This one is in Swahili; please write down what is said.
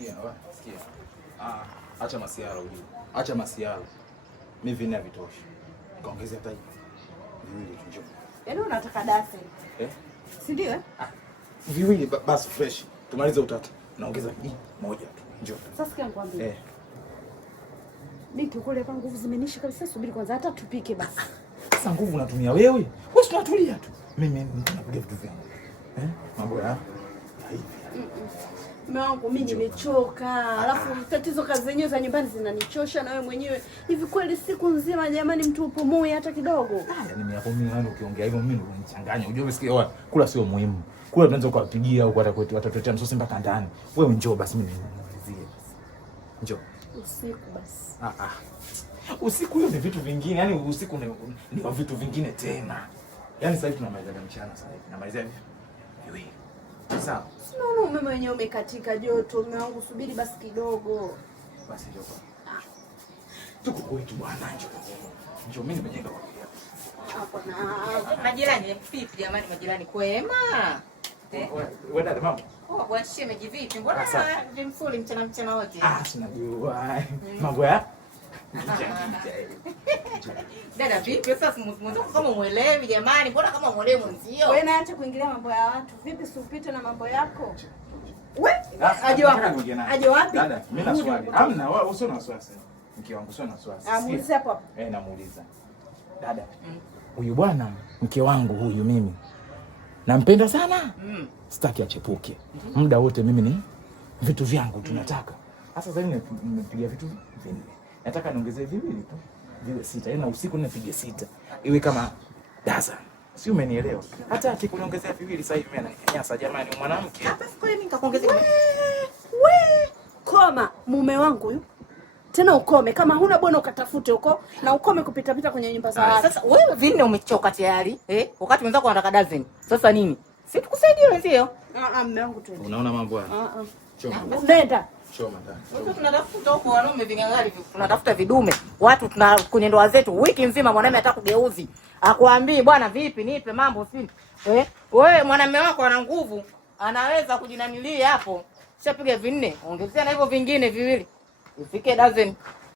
Sikia. Acha masiara ujue. Acha masiara. Mimi vina vitoshi. Kaongezea hata hivi. Viwili tu njoo. Yaani unataka dase? Si ndio eh? Viwili basi fresh. Tumalize utatu. Naongeza moja tu. Njoo. Sasa sikia nikwambie. Mimi kule hapa nguvu zimenisha kabisa, subiri kwanza hata tupike basi. Sasa nguvu unatumia wewe? Wewe unatulia tu. Mimi napiga vitu vyangu. Mambo ya hivi. Mume wangu mimi nimechoka. Alafu tatizo kazi zenyewe za nyumbani zinanichosha na wewe mwenyewe. Hivi kweli siku nzima jamani mtu upumue hata kidogo? Yaani hapo mimi ukiongea hivyo mimi unanichanganya. Unajua umesikia kula sio muhimu. Kula tunaweza kuwapigia au watatuletea msosi mpaka ndani. Wewe njoo basi mimi nimalizie. Njoo. Usiku basi. Usiku hiyo ni vitu vingine. Yaani usiku ni wa vitu vingine tena. Yaani sasa hivi tunamaliza mchana sasa hivi. Namalizia vipi? Sawa. Sinaona umeme wenyewe umekatika joto. Mume wangu subiri basi kidogo. Basi njoo. Tuko kwetu bwana njoo. Njoo mimi nimejenga kwa hapo na majirani vipi jamani majirani kwema? Wewe dada mambo? Bwana shemeji vipi? Mbona vimfuli mchana wote? Sinajua. Mambo ya? Dada vipi sasa mwanzo kama muelewi jamani, mbona kama muelewi mwenzio? Wewe naacha kuingilia mambo ya watu. Vipi usipite na mambo yako? Wewe aje wapi? Aje wapi? Dada, mimi na swali. Hamna, wewe usio na wasiwasi. Mke wangu sio na wasiwasi. Muulize hapo hapo. Namuuliza. Dada. Huyu bwana mke wangu huyu mimi nampenda sana. Sitaki achepuke. Muda wote mimi ni vitu vyangu tunataka. Sasa sasa nimepiga vitu vingi. Nataka niongezee viwili tu. Viwe 6. Yaani usiku nipige 6. Iwe kama daza. Si umenielewa? Hata akikuniongezea viwili sasa hivi mimi ananyanyasa jamani mwanamke. Hapa kwa nini nikakuongezea? Koma mume wangu huyu. Tena ukome kama huna bwana ukatafute huko na ukome kupita pita kwenye nyumba za watu. Sasa wewe vinne umechoka tayari wakati wenzako wanataka dozen. Sasa nini? Si tukusaidie wenzio? Mume wangu tu. Unaona mambo haya? Choma. Nenda. Choma ndani. Sasa tunatafuta huko wanaume vingangali, tunatafuta vidume. Watu tuna kwenye ndoa zetu wiki nzima mwanamume anataka kugeuzi. Akwambii bwana vipi nipe mambo si. Wewe mwanamume wako ana nguvu, anaweza kujinanilia hapo. Ushapiga vinne, ongezea na hivyo vingine viwili. Ifike dozen.